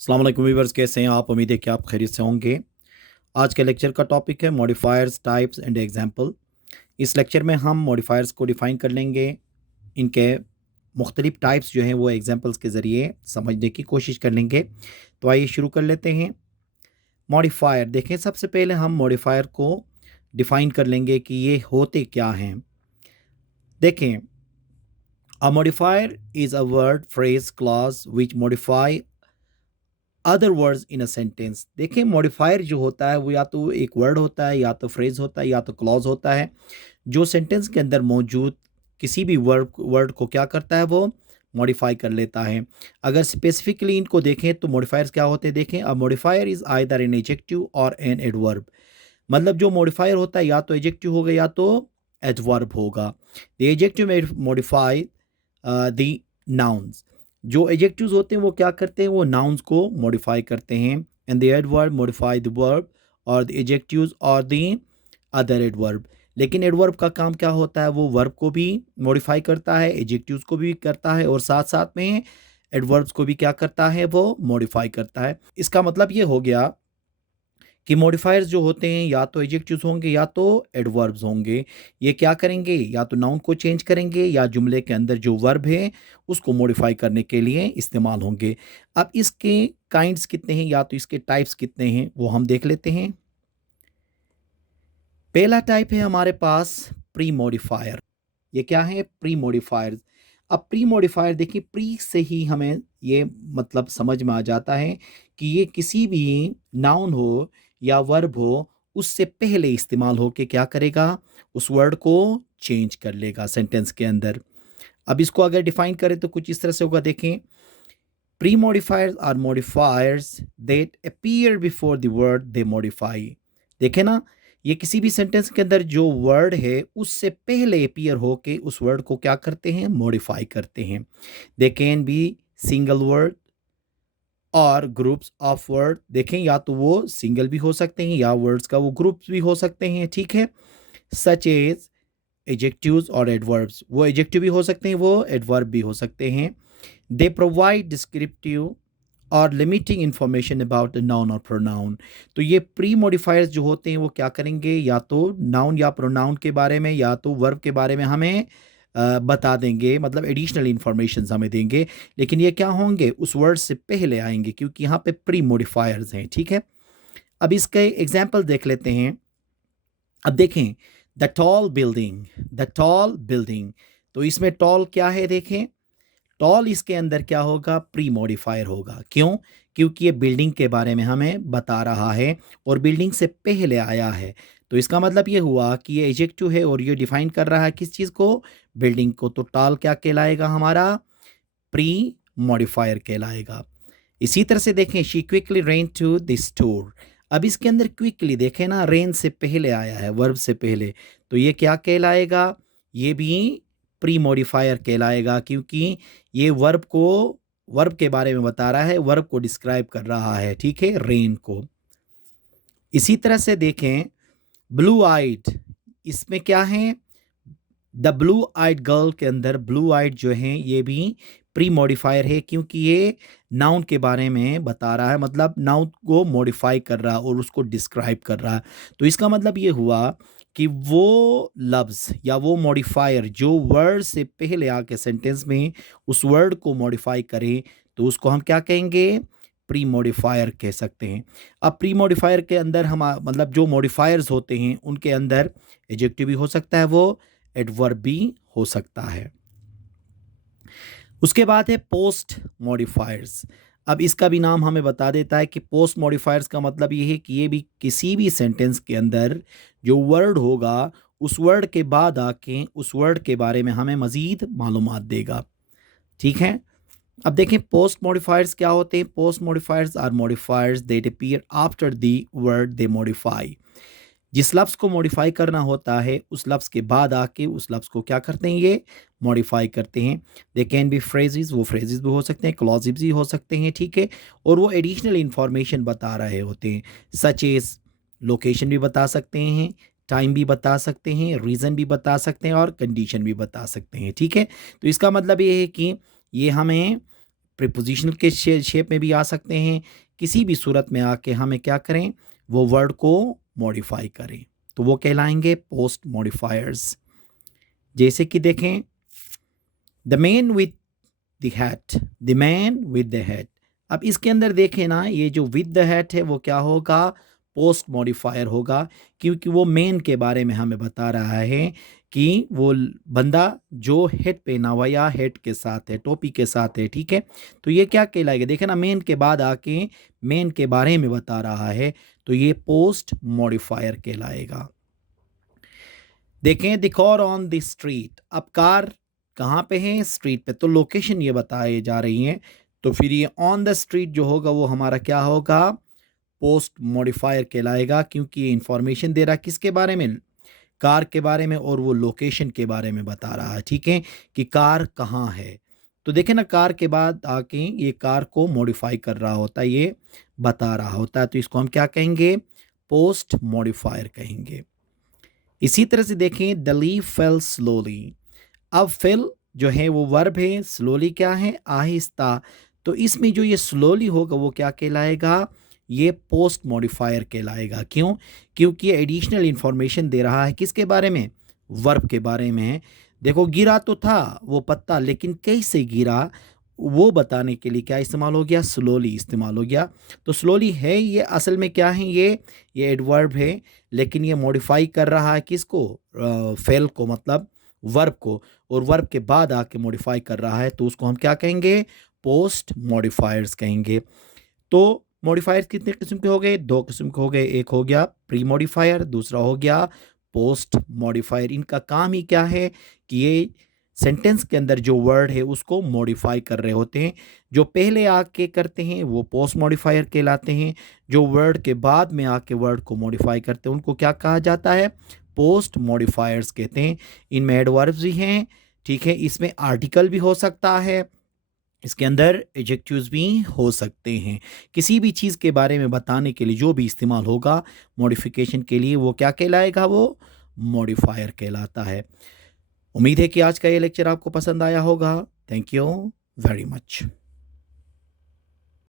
अस्सलाम वालेकुम व्यूअर्स, कैसे हैं आप? उम्मीद है कि आप खैरियत से होंगे। आज के लेक्चर का टॉपिक है मॉडिफायर्स, टाइप्स एंड एग्जाम्पल। इस लेक्चर में हम मॉडिफायर्स को डिफ़ाइन कर लेंगे, इनके मुख्तलिफ टाइप्स जो हैं वो एग्जाम्पल्स के ज़रिए समझने की कोशिश कर लेंगे। तो आइए शुरू कर लेते हैं। मॉडिफायर देखें, सबसे पहले हम मॉडिफायर को डिफ़ाइन कर लेंगे कि ये होते क्या हैं। देखें, a modifier is a word, phrase, clause which modify other words in a sentence. देखिए, मॉडिफायर जो होता है वो या तो एक वर्ड होता है, या तो फ्रेज होता है, या तो क्लॉज होता है, जो सेंटेंस के अंदर मौजूद किसी भी वर्ड वर्ड को क्या करता है, वो मॉडिफाई कर लेता है। अगर स्पेसिफिकली इनको देखें तो मॉडिफायर्स क्या होते हैं। देखें, a modifier is either an adjective or an adverb. मतलब जो मॉडिफायर होता है या तो एडजेक्टिव होगा या तो एडवर्ब होगा। The adjective modify the nouns. जो एडजेक्टिव्स होते हैं वो क्या करते हैं, वो नाउन्स को मॉडिफाई करते हैं। And the adverb modify the verb और द एडजेक्टिव्स और द अदर एडवर्ब। लेकिन एडवर्ब का काम क्या होता है, वो वर्ब को भी मॉडिफाई करता है, एडजेक्टिव्स को भी करता है, और साथ साथ में एडवर्ब्स को भी क्या करता है, वो मॉडिफाई करता है। इसका मतलब ये हो गया कि मॉडिफायर्स जो होते हैं या तो एडजेक्टिव्स होंगे या तो एडवर्ब्स होंगे। ये क्या करेंगे, या तो नाउन को चेंज करेंगे या जुमले के अंदर जो वर्ब है उसको मॉडिफाई करने के लिए इस्तेमाल होंगे। अब इसके काइंड्स कितने हैं या तो इसके टाइप्स कितने हैं वो हम देख लेते हैं। पहला टाइप है हमारे पास प्री मॉडिफायर। ये क्या है, प्री मॉडिफायर्स। अब प्री मॉडिफायर देखिए, प्री से ही हमें ये मतलब समझ में आ जाता है कि ये किसी भी नाउन हो या वर्ब हो, उससे पहले इस्तेमाल होके क्या करेगा, उस वर्ड को चेंज कर लेगा सेंटेंस के अंदर। अब इसको अगर डिफाइन करें तो कुछ इस तरह से होगा। देखें, pre modifiers are modifiers that appear before the word they modify. देखे ना, ये किसी भी सेंटेंस के अंदर जो वर्ड है उससे पहले अपीयर होके उस वर्ड को क्या करते हैं, मॉडिफाई करते हैं। They can be single word और ग्रुप्स ऑफ वर्ड। देखें, या तो वो सिंगल भी हो सकते हैं या वर्ड्स का वो ग्रुप्स भी हो सकते हैं, ठीक है। सच एज एडजेक्टिव्स और एडवर्ब्स, वो एडजेक्टिव भी हो सकते हैं, वो एडवर्ब भी हो सकते हैं। दे प्रोवाइड डिस्क्रिप्टिव और लिमिटिंग इंफॉर्मेशन अबाउट नाउन और प्रोनाउन। तो ये प्री मॉडिफायर्स जो होते हैं वो क्या करेंगे, या तो नाउन या प्रोनाउन के बारे में या तो वर्ब के बारे में हमें बता देंगे, मतलब एडिशनल इंफॉर्मेशन हमें देंगे। लेकिन ये क्या होंगे, उस वर्ड से पहले आएंगे क्योंकि यहाँ पे प्री मॉडिफायर्स हैं, ठीक है। अब इसके एग्जाम्पल देख लेते हैं। अब देखें, the tall building, the tall building. तो इसमें टॉल क्या है, देखें, टॉल इसके अंदर क्या होगा, प्री मॉडिफायर होगा। क्यों? क्योंकि ये बिल्डिंग के बारे में हमें बता रहा है और बिल्डिंग से पहले आया है। तो इसका मतलब ये हुआ कि ये एडजेक्टिव है और ये डिफाइन कर रहा है किस चीज़ को, बिल्डिंग को। तो टॉल क्या कहलाएगा, हमारा प्री मॉडिफायर कहलाएगा। इसी तरह से देखें, she quickly ran to the store. अब इसके अंदर क्विकली देखें ना, रेन से पहले आया है, वर्ब से पहले। तो ये क्या कहलाएगा, ये भी प्री मॉडिफायर कहलाएगा क्योंकि ये वर्ब के बारे में बता रहा है, वर्ब को डिस्क्राइब कर रहा है, ठीक है, रेन को। इसी तरह से देखें, ब्लू आइड, इसमें क्या है, द ब्लू आइड गर्ल के अंदर ब्लू आइड जो है ये भी प्री मॉडिफायर है क्योंकि ये नाउन के बारे में बता रहा है, मतलब नाउन को मॉडिफाई कर रहा है और उसको डिस्क्राइब कर रहा है। तो इसका मतलब ये हुआ कि वो लफ्ज़ या वो मॉडिफायर जो वर्ड से पहले आके सेंटेंस में उस वर्ड को मॉडिफाई करे तो उसको हम क्या कहेंगे, प्री मॉडिफायर कह सकते हैं। अब प्री मॉडिफायर के अंदर हम मतलब जो मॉडिफायर्स होते हैं उनके अंदर एडजेक्टिव भी हो सकता है, वो एडवर्ब भी हो सकता है। उसके बाद है पोस्ट मॉडिफायर्स। अब इसका भी नाम हमें बता देता है कि पोस्ट मॉडिफायर्स का मतलब ये है कि ये भी किसी भी सेंटेंस के अंदर जो वर्ड होगा उस वर्ड के बाद आके उस वर्ड के बारे में हमें मज़ीद मालूमात देगा, ठीक है। अब देखें, पोस्ट मॉडिफायर्स क्या होते हैं। Post modifiers are modifiers that appear after the word they modify. जिस लफ्ज़ को मॉडिफाई करना होता है उस लफ्ज़ के बाद आके उस लफ्ज़ को क्या करते हैं, ये मॉडिफाई करते हैं। दे कैन बी फ्रेजेस, वो फ्रेजेस भी हो सकते हैं, क्लॉजेस भी हो सकते हैं, ठीक है। और वो एडिशनल इंफॉर्मेशन बता रहे होते हैं, सच एज लोकेशन भी बता सकते हैं, टाइम भी बता सकते हैं, रीज़न भी बता सकते हैं और कंडीशन भी बता सकते हैं, ठीक है। तो इसका मतलब ये है कि ये हमें प्रीपोजिशनल के शेप में भी आ सकते हैं। किसी भी सूरत में आके हमें क्या करें, वो वर्ड को मॉडिफाई करें, तो वो कहलाएंगे पोस्ट मॉडिफायर्स। जैसे कि देखें, the man with the hat, the man with the hat. अब इसके अंदर देखें ना, ये जो विद द हैट है वो क्या होगा, पोस्ट मॉडिफायर होगा, क्योंकि वो मैन के बारे में हमें बता रहा है कि वो बंदा जो हेड पहना हुआ या हेड के साथ है, टोपी के साथ है, ठीक है। तो ये क्या कहलाएगा, देखें ना, मैन के बाद आके मैन के बारे में बता रहा है, तो ये पोस्ट मॉडिफायर कहलाएगा। देखें, the car on the street. अब कार कहाँ पे है, स्ट्रीट पे, तो लोकेशन ये बताई जा रही है, तो फिर ये ऑन द स्ट्रीट जो होगा वो हमारा क्या होगा, पोस्ट मॉडिफायर कहलाएगा, क्योंकि ये इंफॉर्मेशन दे रहा है किसके बारे में, कार के बारे में, और वो लोकेशन के बारे में बता रहा है, ठीक है, कि कार कहाँ है। तो देखें ना, कार के बाद आके ये कार को मॉडिफाई कर रहा होता है, ये बता रहा होता है, तो इसको हम क्या कहेंगे, पोस्ट मॉडिफायर कहेंगे। इसी तरह से देखें, द लीफ फेल स्लोली। अब फेल जो है वो वर्ब है, स्लोली क्या है, आहिस्ता। तो इसमें जो ये स्लोली होगा वो क्या कहलाएगा, ये पोस्ट मॉडिफायर कहलाएगा। क्यों, क्योंकि ये एडिशनल इंफॉर्मेशन दे रहा है किसके बारे में, वर्ब के बारे में। देखो, गिरा तो था वो पत्ता, लेकिन कैसे गिरा वो बताने के लिए क्या इस्तेमाल हो गया, स्लोली इस्तेमाल हो गया। तो स्लोली है ये असल में क्या है, ये एडवर्ब है, लेकिन ये मॉडिफाई कर रहा है किसको, फेल को, मतलब वर्ब को, और वर्ब के बाद आके मॉडिफाई कर रहा है, तो उसको हम क्या कहेंगे, पोस्ट मॉडिफायर्स कहेंगे। तो मॉडिफायर्स कितने किस्म के हो गए, दो किस्म के हो गए, एक हो गया प्री मॉडिफायर, दूसरा हो गया पोस्ट मॉडिफायर। इनका काम ही क्या है कि ये सेंटेंस के अंदर जो वर्ड है उसको मॉडिफाई कर रहे होते हैं। जो पहले आके करते हैं वो पोस्ट मॉडिफायर कहलाते हैं, जो वर्ड के बाद में आके वर्ड को मॉडिफाई करते हैं उनको क्या कहा जाता है, पोस्ट मॉडिफायर्स कहते हैं। इनमें एडवर्ब्स भी हैं, ठीक है, इसमें आर्टिकल भी हो सकता है, इसके अंदर एडजेक्टिव्स भी हो सकते हैं। किसी भी चीज़ के बारे में बताने के लिए जो भी इस्तेमाल होगा मॉडिफिकेशन के लिए, वो क्या कहलाएगा, वो मॉडिफायर कहलाता है। उम्मीद है कि आज का ये लेक्चर आपको पसंद आया होगा। Thank you very much.